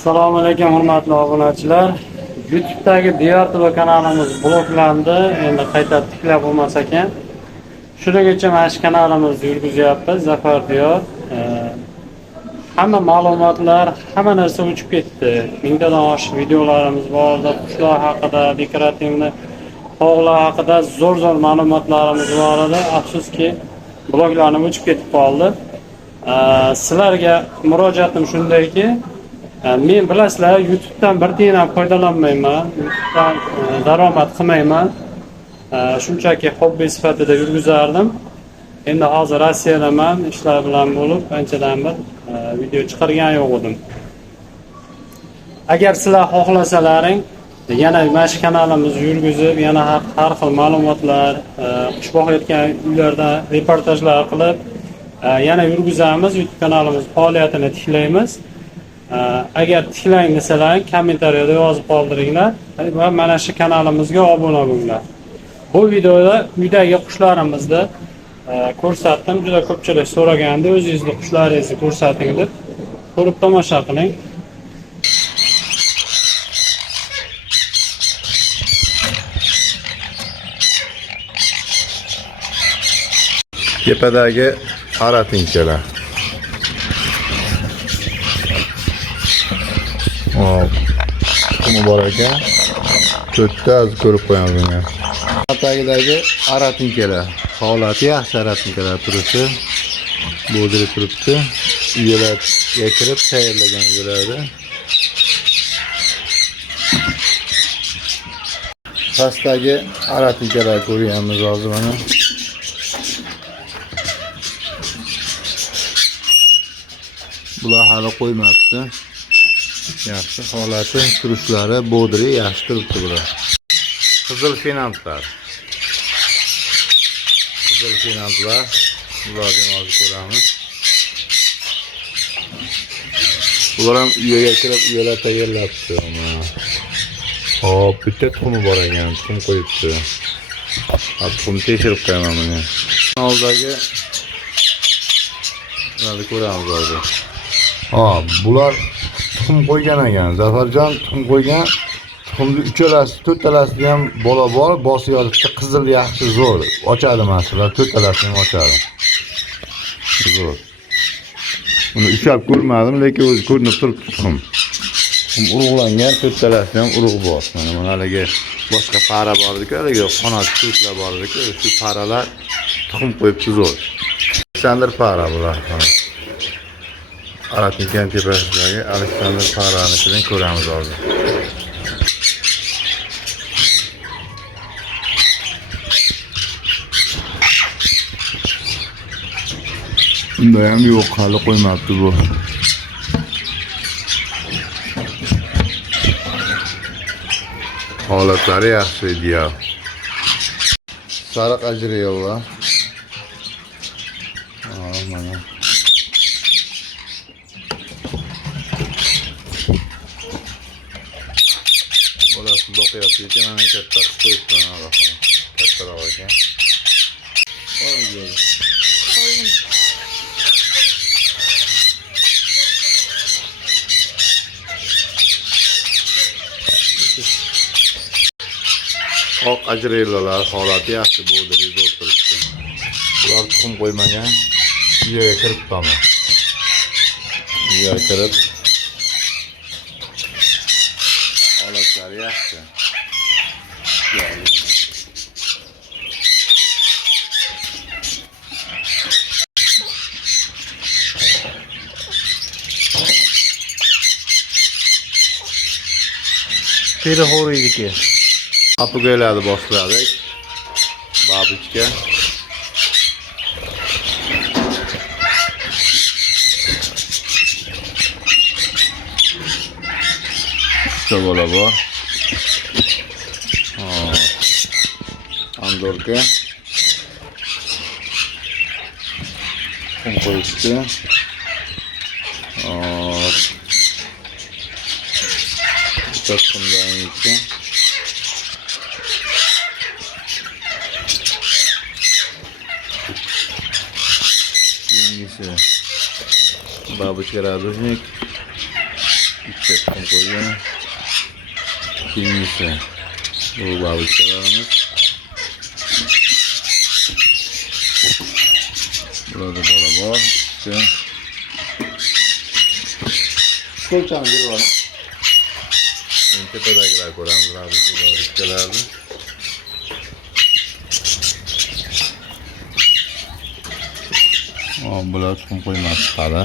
Assalomu alaykum hurmatli obunachilar. YouTube'dagi Diyor TV kanalimiz bloklandi. Endi qayta tiklab bo'lmas ekan. Shuning uchun mana shu kanalimizni yurgizyapmiz. Zafar Diyor. Hamma ma'lumotlar, hamma narsa o'chib ketdi. Mingtadan oshiq videolarimiz bor, qushlar haqida, dekorativni tog'lar haqida zo'r ma'lumotlarimiz bor edi. Afsuski, bloglarimiz o'chib ketib qoldi. Sizlarga murojaatim shundayki, men bilasizlar, YouTube'dan bir tiyin ham foydalanmayman, YouTube'dan daromad qilmayman. Shunchaki hobbi sifatida yurgizardim. Endi hozir Rossiyadaman, ishlar bilan bo'lib, anchadan bir video chiqargan yo'q edim. Agar sizlar xohlasalaring, yana mana shu kanalimizni yurgizib, yana har xil ma'lumotlar, qush boqayotgan uylarda reportajlar qilib, yana yurgizamiz. YouTube kanalimiz faoliyatini tiklaymiz. Agar tiklang desalaring, kommentariyada yozib qoldiringlar va mana shu kanalimizga obuna bo'linglar. Bu videoda uydagi qushlarimizni ko'rsatdim. Juda ko'pchilik so'ragandi, o'zingizning qushlaringizni ko'rsating deb. Ko'rib tomosha qiling. Tepadagi qora tinkalar. Tuxumi bor ekan. To'rtta ko'rib qo'yamiz bunga. Tagidagi qora tinkalar. Holati yaxshi qora tinkalar turishi. Bo'dirib turibdi. Uylarga kirib tayyorlagan bo'ladi. Pastdagi qora tinkalar ko'ryapmiz hozir mana. Bular hali qo'ymabdi. Yaxshi holati, turishlari, bo'diri yaxshi turibdi bular. Qizil finantlar. Qizil finantlar. Bularni hozir ko'ramiz. Bular ham uyga kirib, uylar tayyorlabdi. Hop, bitta tuxumi bor ekan, tuxum qo'yibdi. Tuxum tekshirib qo'yaman buni. Oldagi bularni ko'ramiz hozir. Bular tuxum qo'ygan ekan. Zafarjon tuxum qo'ygan. Tuxumni uchalasi, to'rttalasida ham bola bor, bosib yotibdi. Qizil yaxshi zo'r. Ochadi masala, to'rttalasini ham ochadi. Zo'r. Uni ushlab ko'rmadim, lekin o'zi ko'rinib turibdi tuxum. Tuxum urug'langan, to'rttalasida ham urug' bor. Mana haligi boshqa para bor edi-ku, haligi qanot to'tlar bor edi-ku, shu paralar tuxum qo'yibdi zo'r. Aleksandr para bular. Aratnikan tepasidagi Aleksandr Paranikidan ko'ramiz hozir. Unda ham yo'q, hali qo'ymabdi bu. Holatlari yaxshi, ideal. Sariq ajriyova. Mana. Bolasini boqyapti ekan, mana katta qo'yibdi mana kattaroq ekan. Oq ajriylar holati yaxshi, bo'diri zo'r turibdi. Ular tuxum qo'ymagan, uyga kirib qoldi. Uyga kirib holatlari yaxshi. Teri xo'riydiki. Papugalarni boshladik. Babichka. Ikkita bola bor. Andorka. Tuxum qo'yibdi. Bitta tuxumdan ekan. Bабочка радужник. И цепка. bolaligi. Keyingisi bu babushkalarimiz. Burada bola bor. Ko'lchani berib oling. Tepadagilar ko'ramiz, bu babushkalarni. Bular tuxum qo'ymas hali.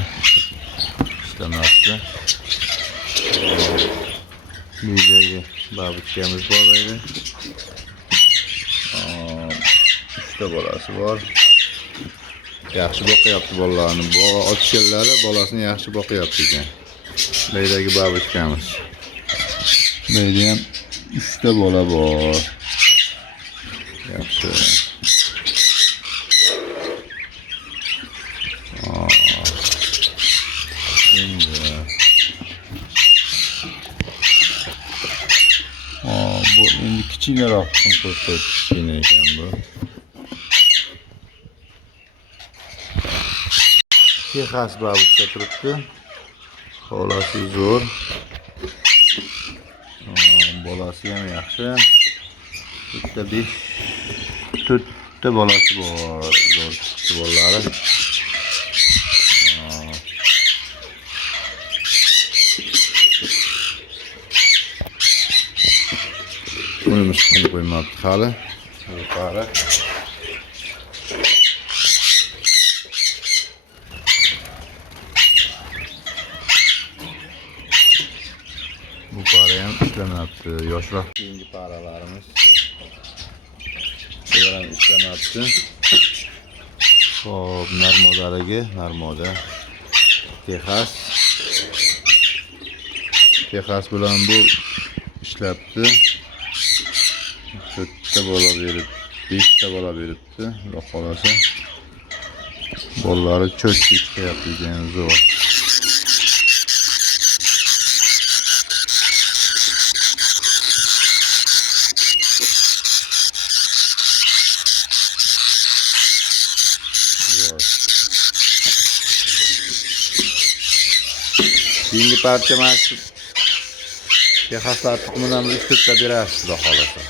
İstemabdi. Bu joyga babushkamiz bor edi. 3 bolasi bor. Yaxshi boqyapti bolalarni. Ochganlari bolasini yaxshi boqyapti ekan. Bu yerdagi babushkamiz. Bu yerda ham 3 bola bor. Yaxshi. Bu endi kichikroq qilib qo'yishgan ekan bu. Texas babushka turibdi. Bolasi zo'r. Bolasi ham yaxshi. Bitta 4 bolasi bor. Zo'r bolalari. Bunimiz tuxum qo'ymabdi hali. Yuqori. Bu para ham ishlamabdi. Yoshroq keyingi paralarimiz. Bular ham ishlamabdi. Xo'p, narmoda. Texas bilan bu ishlabdi. 4 bola berib, 5 bola beribdi. Xudo xolasa. Bolalari cho'chib chiqyapti ekan zo'r. Keyingi parcha mana Texaslar tuxumidan 3-4 berasiz, xudo xolasa.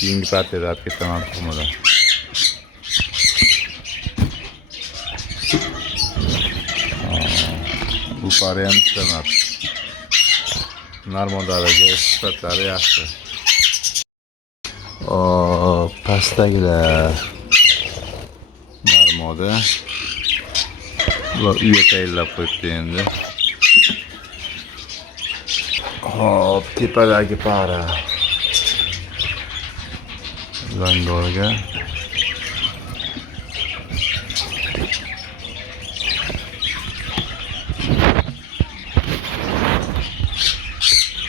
Keyingi partiyada olib ketaman tuxumidan. Bu pari ham ishlamabdi. Narmodagi sifatlari yaxshi. Pastdagilar narmoda. Ular uyga tayyorlab qo'yibdi endi. Hop, tepadagi para. Zangorga.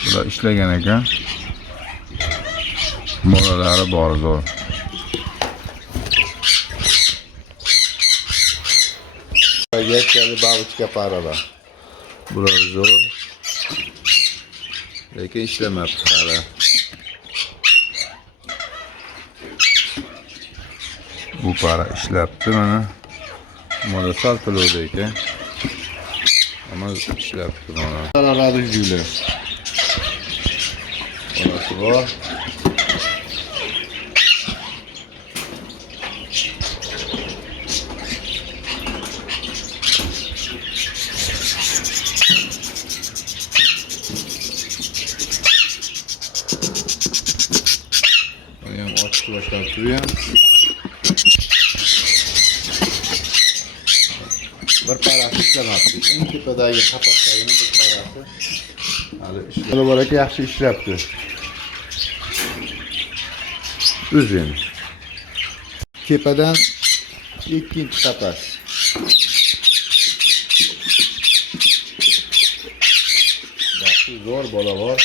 Bular ishlagan ekan. Bolalari bor zo'r. Yetkazib babushka paralar. Bular zo'r. Lekin ishlamabdi hali. Bu para ishlabdi mana. Mana sal to'lovdi ekan. Ammo ishlabdi mana. Qararadi juli. Bolasi bor. Boshdan turgan. Bir parasi ishlamabdi. Eng tepadagi qapasdagi bir parasi hali ishlab bor ekan, yaxshi ishlabdi. O'zim. Tepadan ikkinchi qapas. Yaxshi zo'r bola bor.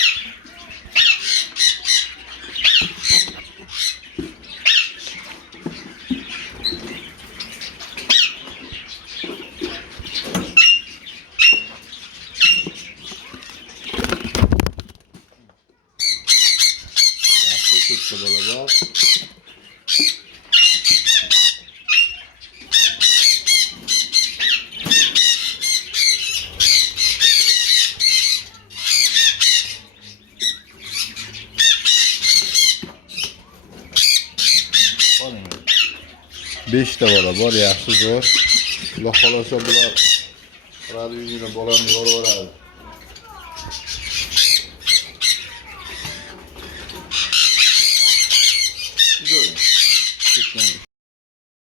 Bola bor. 5 ta bola bor, yaxshi zo'r. Xudo xolasa bular radiyogina bolani yoraveradi.